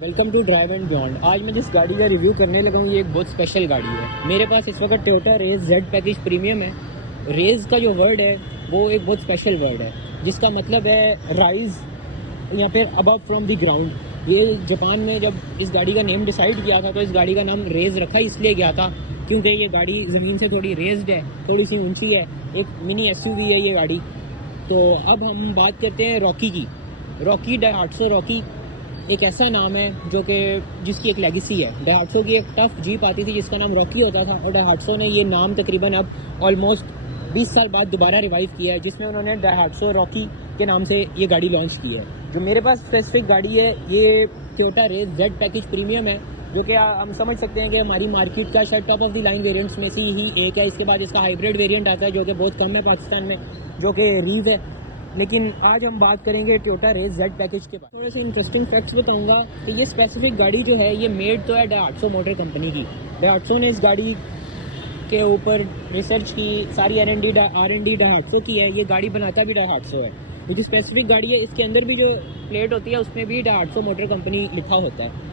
Welcome to Drive and Beyond. आज मैं जिस गाड़ी का रिव्यू करने लगा हूँ ये एक बहुत स्पेशल गाड़ी है। मेरे पास इस वक्त Toyota Raize Z package premium है। रेज का जो वर्ड है वो एक बहुत स्पेशल वर्ड है जिसका मतलब है राइज या फिर अबव फ्रॉम द ग्राउंड। ये जापान में जब इस गाड़ी का नेम डिसाइड किया था तो इस गाड़ी का नाम रेज रखा इसलिए गया था क्योंकि ये गाड़ी ज़मीन से थोड़ी रेज्ड है, थोड़ी सी ऊंची है, एक मिनी एसयूवी है ये गाड़ी। तो अब हम बात करते हैं रॉकी की। रॉकी डायहाट्सो रॉकी एक ऐसा नाम है जो कि जिसकी एक लेगेसी है। डायहाट्सो की एक टफ जीप आती थी जिसका नाम रॉकी होता था और डायहाट्सो ने ये नाम तकरीबन अब ऑलमोस्ट 20 साल बाद दोबारा रिवाइव किया है जिसमें उन्होंने डायहाट्सो रॉकी के नाम से ये गाड़ी लॉन्च की है। जो मेरे पास स्पेसिफिक गाड़ी है ये Toyota Raize Z package premium है जो कि हम समझ सकते हैं कि हमारी मार्केट का शायद top of the line variants में से ही एक है। इसके बाद इसका हाइब्रिड वेरिएंट आता है जो कि बहुत कम है पाकिस्तान में, जो कि रीज है। लेकिन आज हम बात करेंगे टोयोटा रेज जेड पैकेज के बाद। थोड़े से इंटरेस्टिंग फैक्ट्स बताऊंगा कि ये स्पेसिफिक गाड़ी जो है ये मेड तो है डायहाट्सो मोटर कंपनी की। डायहाट्सो ने इस गाड़ी के ऊपर रिसर्च की, सारी R&D डायहाट्सो की है। ये गाड़ी बनाता भी डायहाट्सो है। ये जो स्पेसिफिक गाड़ी है इसके अंदर भी जो प्लेट होती है उसमें भी डायहाट्सो मोटर कंपनी लिखा होता है।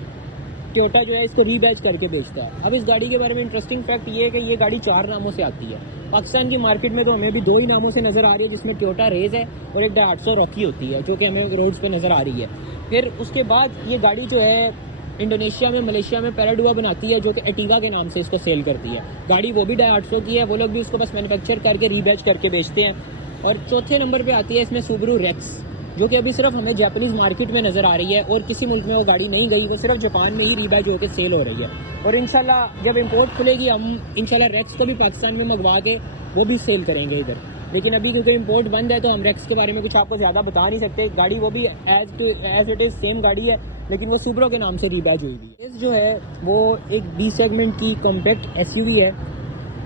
टोयोटा जो है इसको रीबैच करके बेचता है। अब इस गाड़ी के बारे में इंटरेस्टिंग फैक्ट ये है कि ये गाड़ी 4 नामों से आती है। पाकिस्तान की मार्केट में तो हमें भी 2 ही नामों से नज़र आ रही है जिसमें टोयोटा रेज है और एक डायहाट्सो रॉकी होती है जो कि हमें रोड्स पे नज़र आ रही है। फिर उसके बाद ये गाड़ी जो है इंडोनेशिया में, मलेशिया में पैराडुआ बनाती है जो कि एटिगा के नाम से इसको सेल करती है। गाड़ी वो भी डायहाट्सो की है, वो लोग भी उसको बस मैन्युफैक्चर करके रीबैच करके बेचते हैं। और चौथे नंबर पर आती है इसमें सुबारू रेक्स जो कि अभी सिर्फ हमें जापानीज़ मार्केट में नज़र आ रही है और किसी मुल्क में वो गाड़ी नहीं गई, वो सिर्फ जापान में ही रीबैच होकर सेल हो रही है। और इंशाल्लाह जब इंपोर्ट खुलेगी हम इंशाल्लाह रेक्स को भी पाकिस्तान में मंगवा के वो भी सेल करेंगे इधर। लेकिन अभी क्योंकि इंपोर्ट बंद है तो हम रेक्स के बारे में कुछ आपको ज़्यादा बता नहीं सकते। गाड़ी वो भी एज इट इज़ सेम गाड़ी है लेकिन वो सुबारू के नाम से रीबैच हुई हुई है। जो है वो एक बी सेगमेंट की कॉम्पैक्ट एसयूवी है।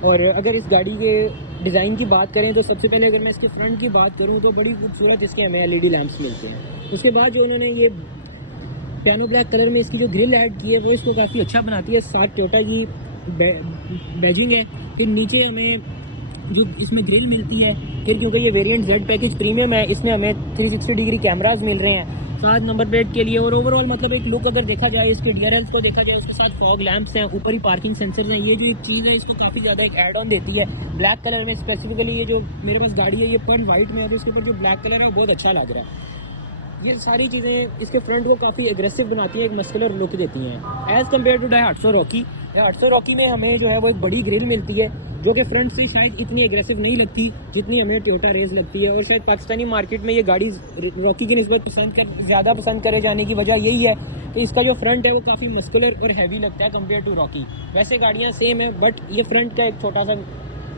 और अगर इस गाड़ी के डिज़ाइन की बात करें तो सबसे पहले अगर मैं इसके फ्रंट की बात करूं तो बड़ी खूबसूरत इसके हमें LED लैंप्स मिलते हैं। उसके बाद जो उन्होंने ये पियानो ब्लैक कलर में इसकी जो ग्रिल ऐड की है वो इसको काफ़ी अच्छा बनाती है। साथ टोयोटा की बैजिंग है। फिर नीचे हमें जो इसमें ग्रिल मिलती है, फिर क्योंकि ये वेरिएंट जेड पैकेज प्रीमियम है इसमें हमें 360 डिग्री कैमराज मिल रहे हैं 7 नंबर प्लेट के लिए। और ओवरऑल मतलब एक लुक अगर देखा जाए इसके DRLs को देखा जाए उसके साथ फॉग लैंप्स हैं, ऊपर ही पार्किंग सेंसर्स हैं। ये जो एक चीज़ है इसको काफ़ी ज़्यादा एक एड ऑन देती है ब्लैक कलर में। स्पेसिफिकली ये जो मेरे पास गाड़ी है ये पर्ल वाइट में है और इसके ऊपर जो ब्लैक कलर है बहुत अच्छा लग रहा है। ये सारी चीज़ें इसके फ्रंट को काफ़ी एग्रेसिव बनाती है, एक मस्कुलर लुक देती हैं as compare to Daihatsu Rocky. Daihatsu Rocky में हमें जो है वो एक बड़ी ग्रिल मिलती है जो कि फ्रंट से शायद इतनी एग्रेसिव नहीं लगती जितनी हमें टोयोटा रेज लगती है। और शायद पाकिस्तानी मार्केट में ये गाड़ी रॉकी की निस्बत ज़्यादा पसंद करे जाने की वजह यही है कि इसका जो फ्रंट है वो काफ़ी मस्कुलर और हैवी लगता है कम्पेयर टू रॉकी। वैसे गाड़ियाँ सेम है बट ये फ्रंट का एक छोटा सा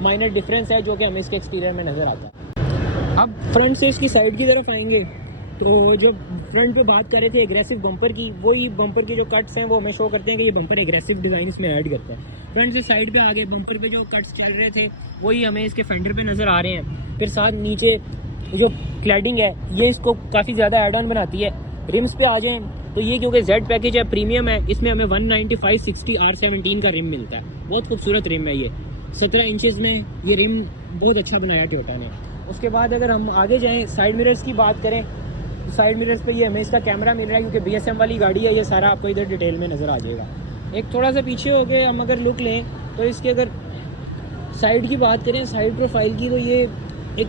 माइनर डिफरेंस है जो कि हमें इसके एक्सटीरियर में नज़र आता है। अब फ्रंट से इसकी साइड की तरफ आएंगे तो जो फ्रंट पे बात कर रहे थे एग्रेसिव बम्पर की, वही बम्पर के जो कट्स हैं वो हमें शो करते हैं कि ये बम्पर एग्रेसिव डिज़ाइन इसमें ऐड करता है। फ्रंट से साइड पे आगे बम्पर पे जो कट्स चल रहे थे वही हमें इसके फेंडर पे नज़र आ रहे हैं। फिर साथ नीचे जो क्लैडिंग है ये इसको काफ़ी ज़्यादा एड ऑन बनाती है। रिम्स पे आ जाएँ तो ये क्योंकि जेड पैकेज है, प्रीमियम है, इसमें हमें 195/60 R17 का रिम मिलता है। बहुत खूबसूरत रिम है ये, 17 इंचज़ में ये रिम बहुत अच्छा बनाया टोयोटा ने। उसके बाद अगर हम आगे जाएँ साइड मिरर्स की बात करें, साइड मिरर्स पे ये हमें इसका कैमरा मिल रहा है क्योंकि BSM वाली गाड़ी है। ये सारा आपको इधर डिटेल में नज़र आ जाएगा। एक थोड़ा सा पीछे हो गए हम अगर लुक लें तो इसके अगर साइड की बात करें, साइड प्रोफाइल की, तो ये एक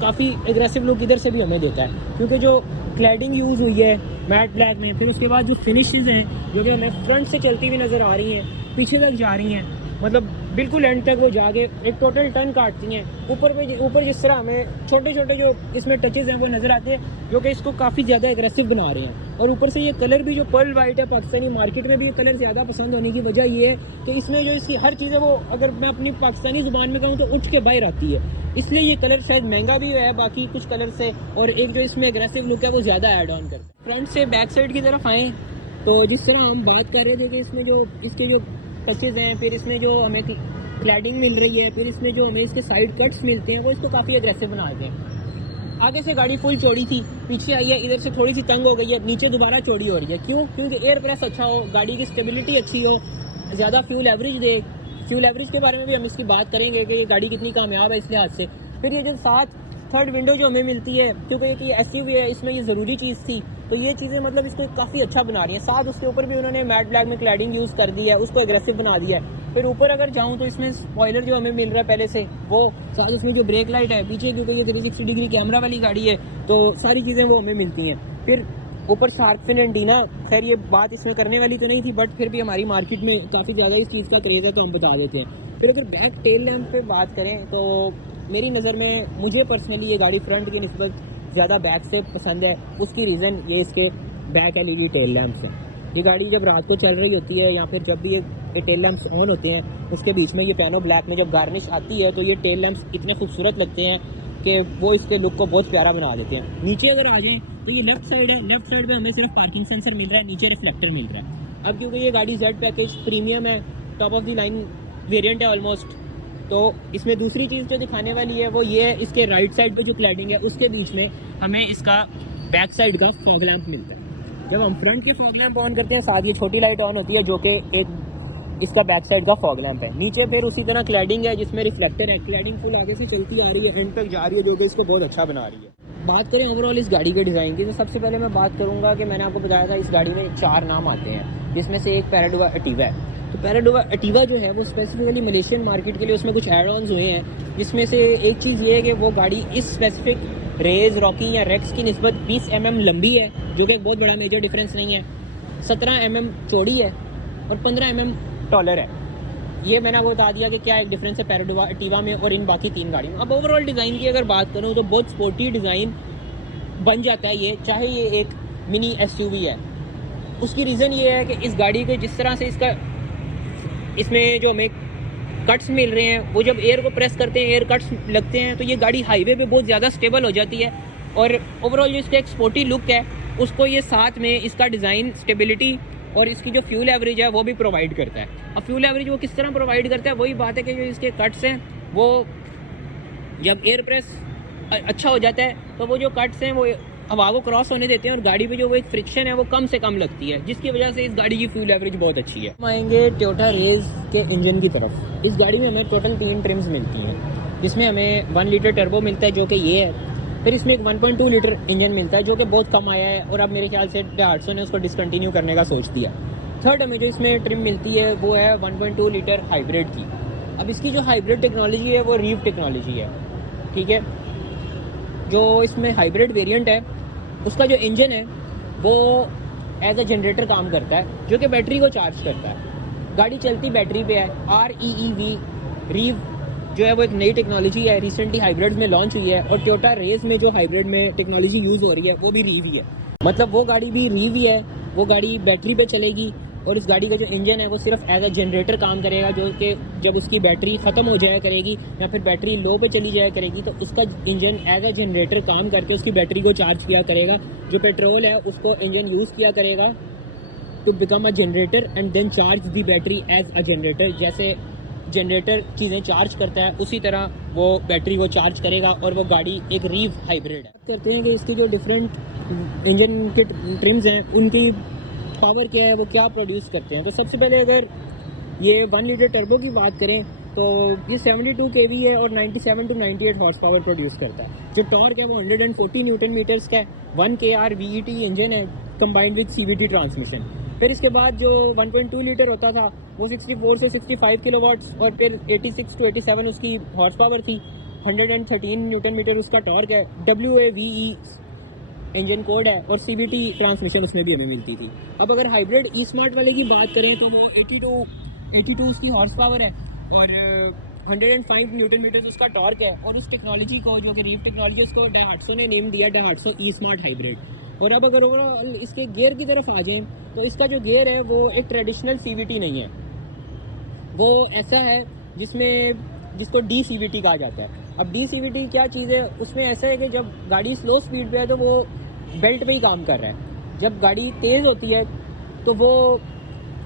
काफ़ी एग्रेसिव लुक इधर से भी हमें देता है क्योंकि जो क्लैडिंग यूज़ हुई है मैट ब्लैक में। फिर उसके बाद जो फिनिशेस हैं जो कि हमें फ्रंट से चलती हुई नज़र आ रही हैं, पीछे तक जा रही हैं, मतलब बिल्कुल एंड तक वो जाके एक टोटल टर्न काटती हैं। ऊपर जिस तरह हमें छोटे छोटे जो इसमें टचेज़ हैं वो नज़र आते हैं जो कि इसको काफ़ी ज़्यादा एग्रेसिव बना रहे हैं। और ऊपर से ये कलर भी जो पर्ल वाइट है, पाकिस्तानी मार्केट में भी ये कलर ज़्यादा पसंद होने की वजह ये है कि इसमें जो इसकी हर चीज़ है वो अगर मैं अपनी पाकिस्तानी ज़ुबान में कहूँ तो उठ के बाहर आती है, इसलिए ये कलर शायद महंगा भी है बाकी कुछ कलर से। और एक जो इसमें एग्रेसिव लुक है वो ज़्यादा ऐड ऑन करता है। फ्रंट से बैक साइड की तरफ आएँ तो जिस तरह हम बात कर रहे थे कि इसमें जो इसके जो टचेज़ हैं, फिर इसमें जो हमें क्लैडिंग मिल रही है, फिर इसमें जो हमें इसके साइड कट्स मिलते हैं वो इसको काफ़ी एग्रेसिव बना देते हैं। आगे से गाड़ी फुल चौड़ी थी, पीछे आई है इधर से थोड़ी सी तंग हो गई है, नीचे दोबारा चौड़ी हो रही है। क्यों? क्योंकि एयर प्रेस अच्छा हो, गाड़ी की स्टेबिलिटी अच्छी हो, ज़्यादा फ्यूल एवरेज दे। फ्यूल एवरेज के बारे में भी हम इसकी बात करेंगे कि ये गाड़ी कितनी कामयाब है इस लिहाज से। फिर ये जो साथ थर्ड विंडो जो हमें मिलती है, क्योंकि ये एसयूवी है, इसमें ये ज़रूरी चीज़ थी, तो ये चीज़ें मतलब इसको काफ़ी अच्छा बना रही हैं। साथ उसके ऊपर भी उन्होंने मैट ब्लैक में क्लैडिंग यूज़ कर दी है, उसको एग्रेसिव बना दिया है। फिर ऊपर अगर जाऊँ तो इसमें स्पॉइलर जो हमें मिल रहा है पहले से, वो साथ उसमें जो ब्रेक लाइट है पीछे, क्योंकि ये 360 डिग्री कैमरा वाली गाड़ी है, तो सारी चीज़ें वो हमें मिलती हैं। फिर ऊपर शार्क फिन एंटीना, खैर ये बात इसमें करने वाली तो नहीं थी, बट फिर भी हमारी मार्केट में काफ़ी ज़्यादा इस चीज़ का क्रेज़ है तो हम बता देते हैं। फिर अगर बैक टेल लैम्प पे बात करें तो मेरी नज़र में मुझे पर्सनली ये गाड़ी फ्रंट की निस्बत ज़्यादा बैक से पसंद है। उसकी रीज़न ये इसके बैक एलईडी टेल लैम्प्स हैं। ये गाड़ी जब रात को चल रही होती है या फिर जब भी ये टेल लैम्प्स ऑन होते हैं, उसके बीच में ये पैनो ब्लैक में जब गार्निश आती है तो ये टेल लैम्प्स इतने खूबसूरत लगते हैं कि वो इसके लुक को बहुत प्यारा बना देते हैं। नीचे अगर आ जाएं तो ये लेफ्ट साइड है, लेफ्ट साइड पे हमें सिर्फ पार्किंग सेंसर मिल रहा है, नीचे रिफ्लेक्टर मिल रहा है। अब क्योंकि ये गाड़ी जेड पैकेज प्रीमियम है, top of the line variant है ऑलमोस्ट, तो इसमें दूसरी चीज़ जो दिखाने वाली है वो ये है, इसके राइट साइड पे जो क्लैडिंग है उसके बीच में हमें इसका बैक साइड का फॉग लैंप मिलता है। जब हम फ्रंट के फॉग लैंप ऑन करते हैं, साथ ये छोटी लाइट ऑन होती है जो कि एक इसका बैक साइड का फॉग लैंप है। नीचे फिर उसी तरह क्लैडिंग है जिसमें रिफ्लेक्टर है, क्लैडिंग फुल आगे से चलती आ रही है, एंड तक जा रही है, जो कि इसको बहुत अच्छा बना रही है। बात करें ओवरऑल इस गाड़ी के डिज़ाइन की, तो सबसे पहले मैं बात करूंगा कि मैंने आपको बताया था इस गाड़ी में 4 नाम आते हैं, जिसमें से एक पैराडोवा एटिवा है। तो पैराडोवा एटिवा जो है वो स्पेसिफिकली मलेशियन मार्केट के लिए उसमें कुछ एड ऑन्स हुए हैं, जिसमें से एक चीज़ ये है कि वो गाड़ी इस स्पेसिफिक रेज, रॉकी या रेक्स की निस्बत 20 mm लंबी है, जो कि एक बहुत बड़ा मेजर डिफरेंस नहीं है। 17 mm चौड़ी है और 15 mm टॉलर है। ये मैंने आपको बता दिया कि क्या एक डिफरेंस है पैराडोवा एटिवा में और इन बाकी 3 गाड़ियों में। अब ओवरऑल डिज़ाइन की अगर बात करूँ तो बहुत स्पोर्टी डिज़ाइन बन जाता है ये, चाहे ये एक मिनी एसयूवी है। उसकी रीज़न ये है कि इस गाड़ी के जिस तरह से इसमें जो हमें कट्स मिल रहे हैं, वो जब एयर को प्रेस करते हैं एयर कट्स लगते हैं, तो ये गाड़ी हाईवे पे बहुत ज़्यादा स्टेबल हो जाती है। और ओवरऑल जो इसका एक स्पोर्टी लुक है उसको ये साथ में इसका डिज़ाइन, स्टेबिलिटी और इसकी जो फ्यूल एवरेज है वो भी प्रोवाइड करता है। अब फ्यूल एवरेज वो किस तरह प्रोवाइड करता है, वही बात है कि जो इसके कट्स हैं वो जब एयर प्रेस अच्छा हो जाता है तो वो जो कट्स हैं वो हवा को क्रॉस होने देते हैं और गाड़ी पे जो वो एक फ्रिक्शन है वो कम से कम लगती है, जिसकी वजह से इस गाड़ी की फ्यूल एवरेज बहुत अच्छी है। हम आएंगे टोयोटा रेज के इंजन की तरफ। इस गाड़ी में हमें टोटल 3 ट्रिम्स मिलती हैं, जिसमें हमें 1 लीटर टर्बो मिलता है जो कि ये है। फिर इसमें एक 1.2 लीटर इंजन मिलता है जो कि बहुत कम आया है और अब मेरे ख्याल से डार्टसन ने उसको डिसकंटिन्यू करने का सोच दिया। थर्ड हमें जो इसमें ट्रिम मिलती है वो है 1.2 लीटर हाइब्रिड की। अब इसकी जो हाइब्रिड टेक्नोलॉजी है वो रीव टेक्नोलॉजी है, ठीक है। जो इसमें हाइब्रिड वेरिएंट है उसका जो इंजन है वो एज अ जनरेटर काम करता है, जो कि बैटरी को चार्ज करता है। गाड़ी चलती बैटरी पे है। REEV रीव जो है वो एक नई टेक्नोलॉजी है, रिसेंटली हाइब्रिड में लॉन्च हुई है। और टोयोटा रेस में जो हाइब्रिड में टेक्नोलॉजी यूज़ हो रही है वो भी रीव ही है, मतलब वो गाड़ी भी रीव ही है। वो गाड़ी बैटरी पे चलेगी और इस गाड़ी का जो इंजन है वो सिर्फ एज अ जनरेटर काम करेगा, जो कि जब उसकी बैटरी ख़त्म हो जाया करेगी या फिर बैटरी लो पे चली जाया करेगी तो उसका इंजन एज अ जनरेटर काम करके उसकी बैटरी को चार्ज किया करेगा। जो पेट्रोल है उसको इंजन यूज़ किया करेगा to become a generator and then charge the battery as a generator. जैसे जनरेटर चीज़ें चार्ज करता है उसी तरह वो बैटरी को चार्ज करेगा और वो गाड़ी एक रीव हाइब्रिड है। करते हैं कि इसकी जो डिफरेंट इंजन के ट्रिम्स हैं उनकी पावर क्या है, वो क्या प्रोड्यूस करते हैं। तो सबसे पहले अगर ये 1 लीटर टर्बो की बात करें तो ये 72 kV है और 97 to 98 हॉर्स पावर प्रोड्यूस करता है। जो टॉर्क है वो 140 न्यूटन मीटर्स का है। 1 kR VET इंजन है कंबाइंड विद CVT ट्रांसमिशन। फिर इसके बाद जो 1.2 लीटर होता था वो 64 से 65 किलोवाट्स और फिर 86 to 87 उसकी हॉर्स पावर थी। 113 न्यूटन मीटर उसका टॉर्क है। WAVE इंजन कोड है और CVT ट्रांसमिशन उसमें भी हमें मिलती थी। अब अगर हाइब्रिड ई स्मार्ट वाले की बात करें तो वो 82 उसकी हॉर्स पावर है और 105 न्यूटन मीटर उसका टॉर्क है। और उस टेक्नोलॉजी को जो कि रीव टेक्नोलॉजी उसको डाइहाट्सो ने नेम दिया डाइहाट्सो ई स्मार्ट हाइब्रिड। और अब अगर ओवरऑल इसके गियर की तरफ आ जाएं तो इसका जो गियर है वो एक ट्रेडिशनल CVT नहीं है, वो ऐसा है जिसको DCVT कहा जाता है। अब DCVT क्या चीज़ है, उसमें ऐसा है कि जब गाड़ी स्लो स्पीड पे है तो वो बेल्ट पे ही काम कर रहा है। जब गाड़ी तेज़ होती है तो वो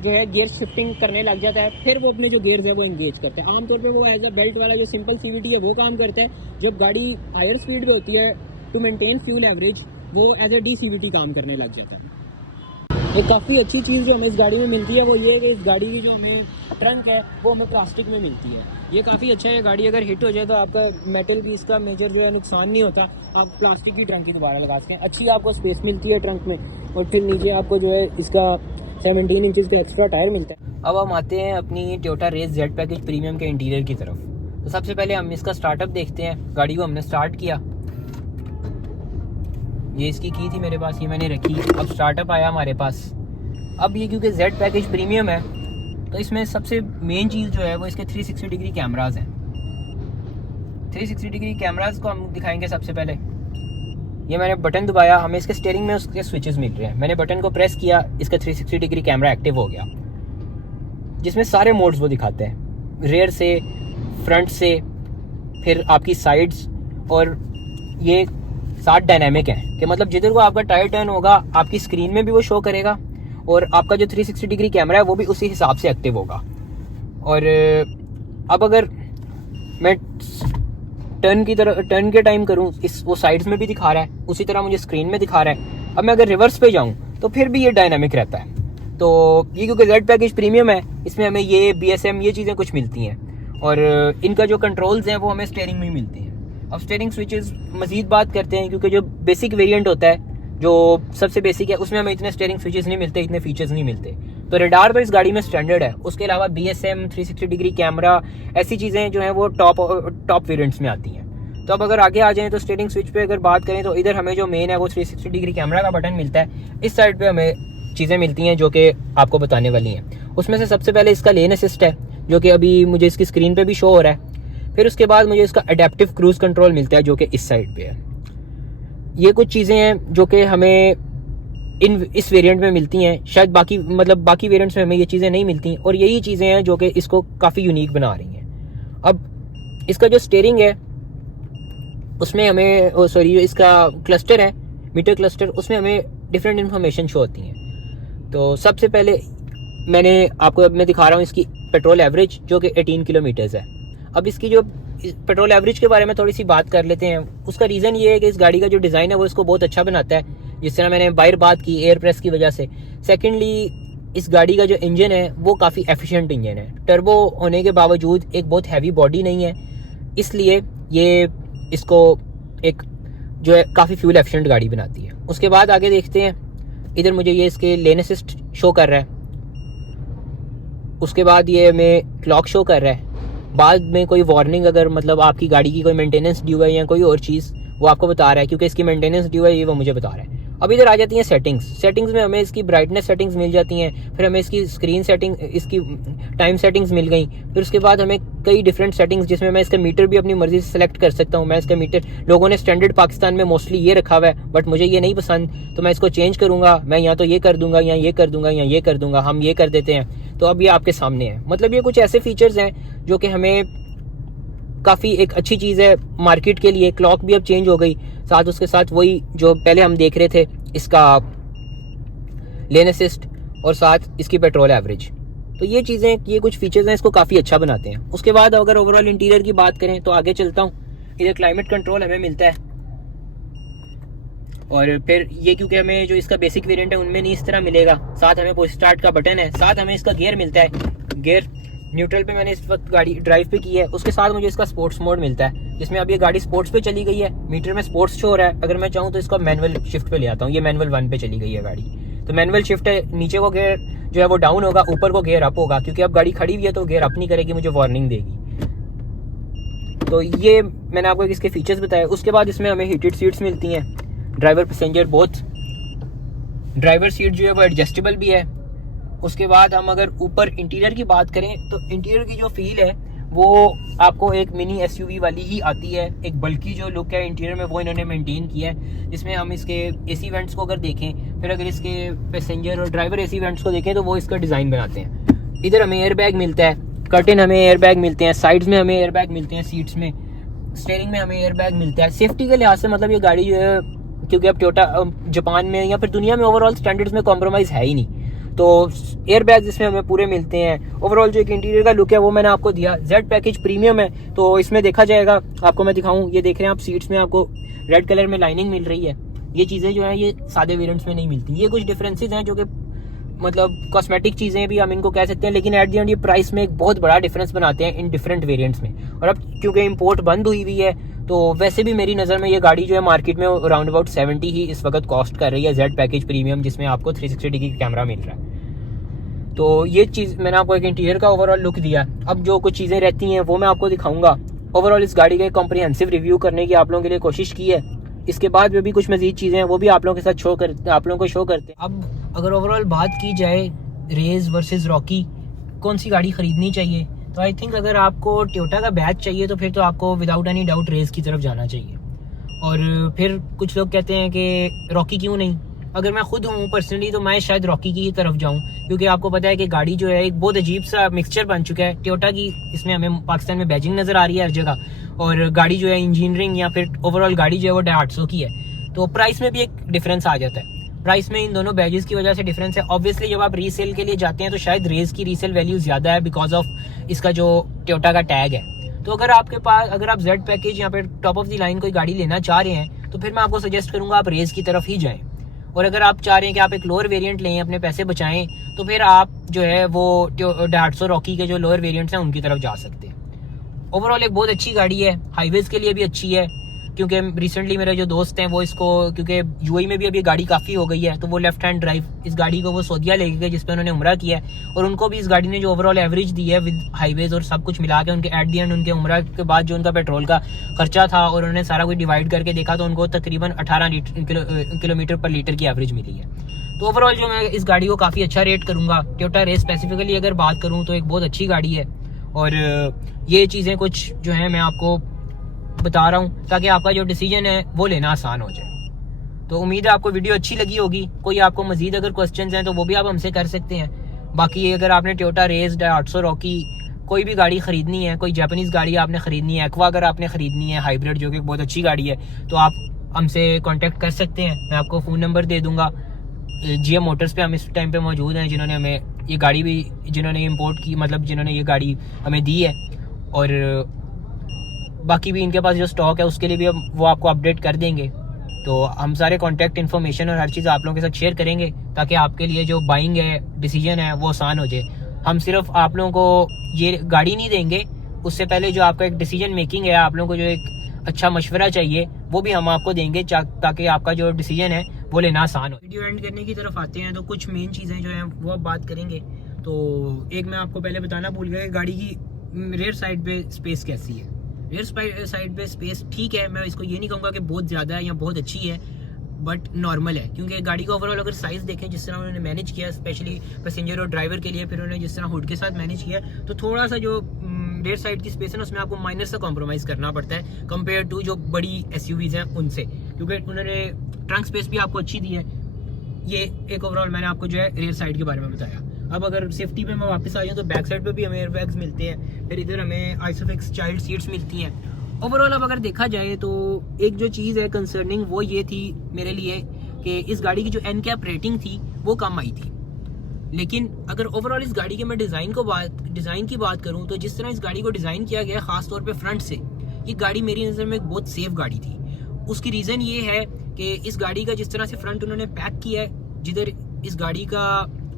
जो है गियर शिफ्टिंग करने लग जाता है, फिर वो अपने जो गियर्स है वो एंगेज करता है। आमतौर पे वो एज अ बेल्ट वाला जो सिंपल CVT है वो काम करता है। जब गाड़ी हायर स्पीड पे होती है टू मेंटेन फ्यूल एवरेज वो एज अ DCVT काम करने लग जाता है। एक काफ़ी अच्छी चीज़ जो हमें इस गाड़ी में मिलती है वो ये है कि इस गाड़ी की जो हमें ट्रंक है वो हमें प्लास्टिक में मिलती है। ये काफ़ी अच्छा है, गाड़ी अगर हिट हो जाए तो आपका मेटल पीस का मेजर जो है नुकसान नहीं होता, आप प्लास्टिक की ट्रंक ही दोबारा लगा सकते हैं। अच्छी आपको स्पेस मिलती है ट्रंक में, और फिर नीचे आपको जो है इसका 17 इंचज़ का एक्स्ट्रा टायर मिलता है। अब हम आते हैं अपनी Toyota Raize Z package premium के इंटीरियर की तरफ। तो सबसे पहले हम इसका स्टार्टअप देखते हैं। गाड़ी को हमने स्टार्ट किया, ये इसकी की थी मेरे पास, ये मैंने रखी। अब स्टार्टअप आया हमारे पास। अब ये क्योंकि जेड पैकेज प्रीमियम है तो इसमें सबसे मेन चीज़ जो है वो इसके 360 डिग्री कैमराज हैं। 360 डिग्री कैमराज को हम दिखाएंगे। सबसे पहले ये मैंने बटन दबाया, हमें इसके स्टीयरिंग में उसके स्विचेस मिल रहे हैं। मैंने बटन को प्रेस किया, इसका 360 डिग्री कैमरा एक्टिव हो गया, जिसमें सारे मोड्स वो दिखाते हैं, रेयर से, फ्रंट से, फिर आपकी साइड्स, और ये 7 डायनामिक है कि मतलब जिधर को आपका टायर टर्न होगा आपकी स्क्रीन में भी वो शो करेगा, और आपका जो 360 डिग्री कैमरा है वो भी उसी हिसाब से एक्टिव होगा। और अब अगर मैं टर्न के टाइम करूं, वो साइड्स में भी दिखा रहा है, उसी तरह मुझे स्क्रीन में दिखा रहा है। अब मैं अगर रिवर्स पे जाऊं तो फिर भी ये डायनामिक रहता है। तो ये क्योंकि जेड पैकेज प्रीमियम है, इसमें हमें ये BSM ये चीज़ें कुछ मिलती हैं, और इनका जो कंट्रोल्स हैं वो हमें स्टीयरिंग में मिलती हैं। अब स्टीयरिंग स्विचेस मजीद बात करते हैं, क्योंकि जो बेसिक वेरिएंट होता है, जो सबसे बेसिक है, उसमें हमें इतने स्टीयरिंग स्विचेस नहीं मिलते, इतने फीचर्स नहीं मिलते। तो रेडार तो इस गाड़ी में स्टैंडर्ड है, उसके अलावा BSM, 360 डिग्री कैमरा, ऐसी चीज़ें जो हैं वो टॉप वेरिएंट्स में आती हैं। तो अब अगर आगे आ जाएं तो स्टीयरिंग स्विच पे अगर बात करें तो इधर हमें जो मेन है वो 360 डिग्री कैमरा का बटन मिलता है। इस साइड पे हमें चीज़ें मिलती हैं जो कि आपको बताने वाली हैं। उसमें से सबसे पहले इसका लेन असिस्ट है, जो कि अभी मुझे इसकी स्क्रीन पे भी शो हो रहा है। फिर उसके बाद मुझे इसका एडेप्टिव क्रूज कंट्रोल मिलता है, जो कि इस साइड पे है। ये कुछ चीज़ें हैं जो कि हमें इस वेरिएंट में मिलती हैं, शायद बाकी वेरिएंट्स में हमें ये चीज़ें नहीं मिलती, और यही चीज़ें हैं जो कि इसको काफ़ी यूनिक बना रही हैं। अब इसका जो स्टीयरिंग है उसमें हमें इसका क्लस्टर है, मीटर क्लस्टर, उसमें हमें डिफरेंट इन्फॉर्मेशन शो होती हैं। तो सबसे पहले मैं दिखा रहा हूँ इसकी पेट्रोल एवरेज, जो कि 18 किलोमीटर्स है। अब इसकी जो पेट्रोल एवरेज के बारे में थोड़ी सी बात कर लेते हैं। उसका रीज़न ये है कि इस गाड़ी का जो डिज़ाइन है वो इसको बहुत अच्छा बनाता है, जिस तरह मैंने बाहर बात की एयर प्रेस की वजह से। सेकेंडली, इस गाड़ी का जो इंजन है वो काफ़ी एफिशिएंट इंजन है, टर्बो होने के बावजूद एक बहुत हैवी बॉडी नहीं है, इसलिए ये इसको एक जो है काफ़ी फ्यूल एफिशिएंट गाड़ी बनाती है। उसके बाद आगे देखते हैं, इधर मुझे ये इसके लेन असिस्ट शो कर रहा है, उसके बाद ये हमें क्लॉक शो कर रहा है। बाद में कोई वार्निंग, अगर मतलब आपकी गाड़ी की कोई मेंटेनेंस ड्यू है या कोई और चीज़, वो आपको बता रहा है, क्योंकि इसकी मेंटेनेंस ड्यू है, ये वो मुझे बता रहा है। अब इधर आ जाती हैं सेटिंग्स में हमें इसकी ब्राइटनेस सेटिंग्स मिल जाती हैं, फिर हमें इसकी स्क्रीन सेटिंग, इसकी टाइम सेटिंग्स मिल गई। फिर उसके बाद हमें कई डिफरेंट सेटिंग्स, जिसमें मैं इसका मीटर भी अपनी मर्जी से सेलेक्ट कर सकता हूँ। मैं इसका मीटर, लोगों ने स्टैंडर्ड पाकिस्तान में मोस्टली ये रखा हुआ है, बट मुझे ये नहीं पसंद, तो मैं इसको चेंज करूँगा। मैं यहाँ तो ये कर दूंगा, या ये कर दूंगा, या ये कर दूंगा, हम ये कर देते हैं। तो अब ये आपके सामने है। मतलब ये कुछ ऐसे फीचर्स हैं जो कि हमें काफ़ी एक अच्छी चीज़ है मार्केट के लिए। क्लॉक भी अब चेंज हो गई, साथ उसके साथ वही जो पहले हम देख रहे थे, इसका लेन असिस्ट और साथ इसकी पेट्रोल एवरेज। तो ये चीज़ें, ये कुछ फीचर्स हैं, इसको काफ़ी अच्छा बनाते हैं। उसके बाद अगर ओवरऑल इंटीरियर की बात करें तो आगे चलता हूँ। इधर क्लाइमेट कंट्रोल हमें मिलता है, और फिर ये क्योंकि हमें जो इसका बेसिक वेरिएंट है उनमें नहीं इस तरह मिलेगा। साथ हमें पुश स्टार्ट का बटन है, साथ हमें इसका गियर मिलता है। गियर न्यूट्रल पे मैंने इस वक्त गाड़ी ड्राइव पे की है। उसके साथ मुझे इसका स्पोर्ट्स मोड मिलता है, जिसमें अब ये गाड़ी स्पोर्ट्स पे चली गई है। मीटर में स्पोर्ट्स शो हो रहा है। अगर मैं चाहूँ तो इसका मैनुअल शिफ्ट पे ले आता हूँ। ये मैनुअल 1 पे चली गई है गाड़ी, तो मैनुअल शिफ्ट है। नीचे को गियर जो है वो डाउन होगा, ऊपर को गियर अप होगा, क्योंकि अब गाड़ी खड़ी हुई है तो गियर अप नहीं करेगी, मुझे वार्निंग देगी। तो ये मैंने आपको इसके फीचर्स बताए। उसके बाद इसमें हमें हीटेड सीट्स मिलती हैं, driver passenger both. Driver seat जो है वो एडजस्टेबल भी है। उसके बाद हम अगर ऊपर इंटीरियर की बात करें तो इंटीरियर की जो फील है वो आपको एक मिनी SUV वाली ही आती है। एक बल्कि जो लुक है इंटीरियर में वो इन्होंने मेंटेन किया है, जिसमें हम इसके AC वेंट्स को अगर देखें, फिर अगर इसके पैसेंजर और ड्राइवर AC वेंट्स को देखें तो वो इसका डिज़ाइन बनाते हैं। इधर हमें एयर बैग मिलता है, कर्टेन हमें एयर बैग मिलते हैं, साइड्स में हमें एयर बैग मिलते हैं, सीट्स में, स्टीयरिंग में हमें एयर बैग मिलता है। सेफ्टी के लिहाज से मतलब ये गाड़ी जो है, क्योंकि अब टोयोटा जापान में या फिर दुनिया में ओवरऑल स्टैंडर्ड्स में कॉम्प्रोमाइज़ है ही नहीं, तो एयर बैग्स इसमें हमें पूरे मिलते हैं। ओवरऑल जो एक इंटीरियर का लुक है वो मैंने आपको दिया। जेड पैकेज प्रीमियम है तो इसमें देखा जाएगा, आपको मैं दिखाऊं, ये देख रहे हैं आप, सीट्स में आपको रेड कलर में लाइनिंग मिल रही है। ये चीज़ें जो है ये सादे वेरिएंट्स में नहीं मिलती। ये कुछ डिफरेंसेस हैं जो कि मतलब कॉस्मेटिक चीज़ें भी हम इनको कह सकते हैं, लेकिन एट द एंड ये प्राइस में एक बहुत बड़ा डिफरेंस बनाते हैं इन डिफरेंट वेरिएंट्स में। और अब क्योंकि इम्पोर्ट बंद हुई हुई है, तो वैसे भी मेरी नज़र में ये गाड़ी जो है मार्केट में अराउंड अबाउट 70 ही इस वक्त कॉस्ट कर रही है, जेड पैकेज प्रीमियम, जिसमें आपको 360 डिग्री कैमरा मिल रहा है। तो ये चीज़ मैंने आपको एक इंटीरियर का ओवरऑल लुक दिया। अब जो कुछ चीज़ें रहती हैं वो मैं आपको दिखाऊंगा। ओवरऑल इस गाड़ी का कॉम्प्रिहेंसिव रिव्यू करने की आप लोगों के लिए कोशिश की है। इसके बाद में भी कुछ मजीद चीज़ें हैं वो भी आप लोगों के साथ आप लोगों को शो करते हैं। अब अगर ओवरऑल बात की जाए रेस वर्सेस रॉकी, कौन सी गाड़ी ख़रीदनी चाहिए, तो आई थिंक अगर आपको टोयोटा का बैच चाहिए तो फिर तो आपको विदाउट एनी डाउट रेस की तरफ जाना चाहिए। और फिर कुछ लोग कहते हैं कि रॉकी क्यों नहीं। अगर मैं खुद हूँ पर्सनली तो मैं शायद रॉकी की ही तरफ जाऊँ, क्योंकि आपको पता है कि गाड़ी जो है एक बहुत अजीब सा मिक्सचर बन चुका है टोयोटा की। इसमें हमें पाकिस्तान में बैजिंग नज़र आ रही है हर जगह, और गाड़ी जो है इंजीनियरिंग या फिर ओवरऑल गाड़ी जो है वो 850 की है। तो प्राइस में भी एक डिफरेंस आ जाता है। प्राइस में इन दोनों बैजेस की वजह से डिफरेंस है। ऑब्वियसली जब आप रीसेल के लिए जाते हैं तो शायद रेस की रीसेल वैल्यू ज़्यादा है बिकॉज ऑफ इसका जो टोयोटा का टैग है। तो अगर आपके पास अगर आप जेड पैकेज या फिर टॉप ऑफ द लाइन कोई गाड़ी लेना चाह रहे हैं तो फिर मैं आपको सजेस्ट करूंगा आप रेस की तरफ ही जाएं। और अगर आप चाह रहे हैं कि आप एक लोअर वेरिएंट लें, अपने पैसे बचाएं, तो फिर आप जो है वो 850 रॉकी के जो लोअर वेरिएंट्स हैं उनकी तरफ जा सकते हैं। ओवरऑल एक बहुत अच्छी गाड़ी है, हाईवेज के लिए भी अच्छी है, क्योंकि रिसेंटली मेरे जो दोस्त हैं वो इसको, क्योंकि यूएई में भी अभी गाड़ी काफ़ी हो गई है, तो वो लेफ्ट हैंड ड्राइव इस गाड़ी को वो सऊदीया ले गए जिस पे उन्होंने उम्रा किया है, और उनको भी इस गाड़ी ने जो ओवरऑल एवरेज दी है विद हाईवेज और सब कुछ मिला के उनके एट दी एंड उनके उम्रा के बाद जो उनका पेट्रोल का खर्चा था और उन्होंने सारा कुछ डिवाइड करके देखा तो उनको तकरीबन 18 किलोमीटर पर लीटर की एवरेज मिली है। तो ओवरऑल जो मैं इस गाड़ी को काफ़ी अच्छा रेट करूँगा। टोयोटा रेस स्पेसिफिकली अगर बात करूँ तो एक बहुत अच्छी गाड़ी है, और ये चीज़ें कुछ जो है मैं आपको बता रहा हूँ ताकि आपका जो डिसीजन है वो लेना आसान हो जाए। तो उम्मीद है आपको वीडियो अच्छी लगी होगी। कोई आपको मजीद अगर क्वेश्चंस हैं तो वो भी आप हमसे कर सकते हैं। बाकी अगर आपने टोयोटा रेस 850 रॉकी कोई भी गाड़ी खरीदनी है, कोई जापानीज़ गाड़ी आपने खरीदनी है, एक्वा अगर आपने खरीदनी है हाइब्रिड जो कि बहुत अच्छी गाड़ी है, तो आप हमसे कॉन्टेक्ट कर सकते हैं। मैं आपको फ़ोन नंबर दे दूँगा। जीएम मोटर्स पे हम इस टाइम पे मौजूद हैं, जिन्होंने हमें ये गाड़ी भी जिन्होंने इम्पोर्ट की, मतलब जिन्होंने ये गाड़ी हमें दी है, और बाकी भी इनके पास जो स्टॉक है उसके लिए भी वो आपको अपडेट कर देंगे। तो हम सारे कॉन्टैक्ट इन्फॉर्मेशन और हर चीज़ आप लोगों के साथ शेयर करेंगे ताकि आपके लिए जो बाइंग है डिसीजन है वो आसान हो जाए। हम सिर्फ आप लोगों को ये गाड़ी नहीं देंगे, उससे पहले जो आपका एक डिसीजन मेकिंग है, आप लोगों को जो एक अच्छा मशवरा चाहिए वो भी हम आपको देंगे ताकि आपका जो डिसीजन है वो लेना आसान हो। वीडियो एंड करने की तरफ आते हैं तो कुछ मेन चीज़ें जो हैं वो अब बात करेंगे। तो एक मैं आपको पहले बताना भूल गया, गाड़ी की रेयर साइड पे स्पेस कैसी है। रेयर साइड पे स्पेस ठीक है, मैं इसको ये नहीं कहूँगा कि बहुत ज़्यादा है या बहुत अच्छी है, बट नॉर्मल है, क्योंकि गाड़ी का ओवरऑल अगर साइज़ देखें जिस तरह उन्होंने मैनेज किया, स्पेशली पैसेंजर और ड्राइवर के लिए, फिर उन्होंने जिस तरह हुड के साथ मैनेज किया, तो थोड़ा सा जो रेयर साइड की स्पेस है ना उसमें आपको माइनर सा कॉम्प्रोमाइज़ करना पड़ता है कंपेयर टू जो बड़ी एसयूवीज़ हैं उनसे, क्योंकि उन्होंने ट्रंक स्पेस भी आपको अच्छी दी है। ये एक ओवरऑल मैंने आपको जो है रेयर साइड के बारे में बताया। अब अगर सेफ्टी पे मैं वापस आ जाऊँ तो बैक साइड पे भी हमें एयरबैग्स मिलते हैं, फिर इधर हमें आइसोफिक्स चाइल्ड सीट्स मिलती हैं। ओवरऑल अब अगर देखा जाए तो एक जो चीज़ है कंसर्निंग वो ये थी मेरे लिए कि इस गाड़ी की जो एनकैप रेटिंग थी वो कम आई थी। लेकिन अगर ओवरऑल इस गाड़ी के मैं डिज़ाइन की बात करूँ तो जिस तरह इस गाड़ी को डिज़ाइन किया गया ख़ास तौर पे फ्रंट से, ये गाड़ी मेरी नज़र में एक बहुत सेफ गाड़ी थी। उसकी रीज़न ये है कि इस गाड़ी का जिस तरह से फ्रंट उन्होंने पैक किया है, जिधर इस गाड़ी का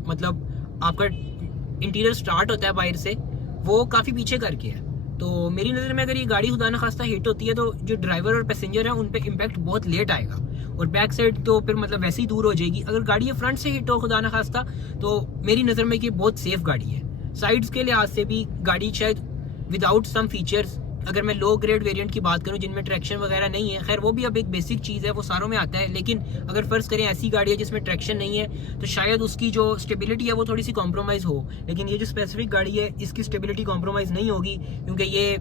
मतलब आपका इंटीरियर स्टार्ट होता है बाहर से, वो काफ़ी पीछे करके है। तो मेरी नज़र में अगर ये गाड़ी खुदा न खास्ता हिट होती है तो जो ड्राइवर और पैसेंजर हैं उन पे इम्पैक्ट बहुत लेट आएगा, और बैक साइड तो फिर मतलब वैसे ही दूर हो जाएगी। अगर गाड़ी ये फ्रंट से हिट हो खुदा न खास्ता तो मेरी नज़र में ये बहुत सेफ गाड़ी है। साइड्स के लिहाज से भी गाड़ी शायद विदाउट सम फीचर्स, अगर मैं लो ग्रेड वेरिएंट की बात करूं जिनमें ट्रैक्शन वगैरह नहीं है, खैर वो भी अब एक बेसिक चीज़ है, वो सारों में आता है, लेकिन अगर फर्ज करें ऐसी गाड़ी है जिसमें ट्रैक्शन नहीं है तो शायद उसकी जो स्टेबिलिटी है वो थोड़ी सी कॉम्प्रोमाइज़ हो। लेकिन ये जो स्पेसिफिक गाड़ी है इसकी स्टेबिलिटी कॉम्प्रोमाइज़ नहीं होगी, क्योंकि ये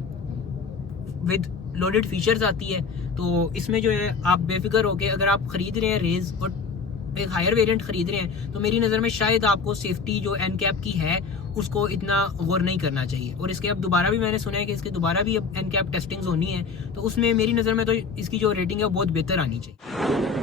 विद लोडेड फीचर्स आती है। तो इसमें जो है आप बेफिक्र होकर अगर आप ख़रीद रहे हैं रेज और एक हायर वेरिएंट खरीद रहे हैं तो मेरी नज़र में शायद आपको सेफ्टी जो एनकैप की है उसको इतना गौर नहीं करना चाहिए। और इसके अब दोबारा भी मैंने सुना है कि इसके दोबारा भी अब एनकैप टेस्टिंग्स होनी है, तो उसमें मेरी नज़र में तो इसकी जो रेटिंग है वो बहुत बेहतर आनी चाहिए।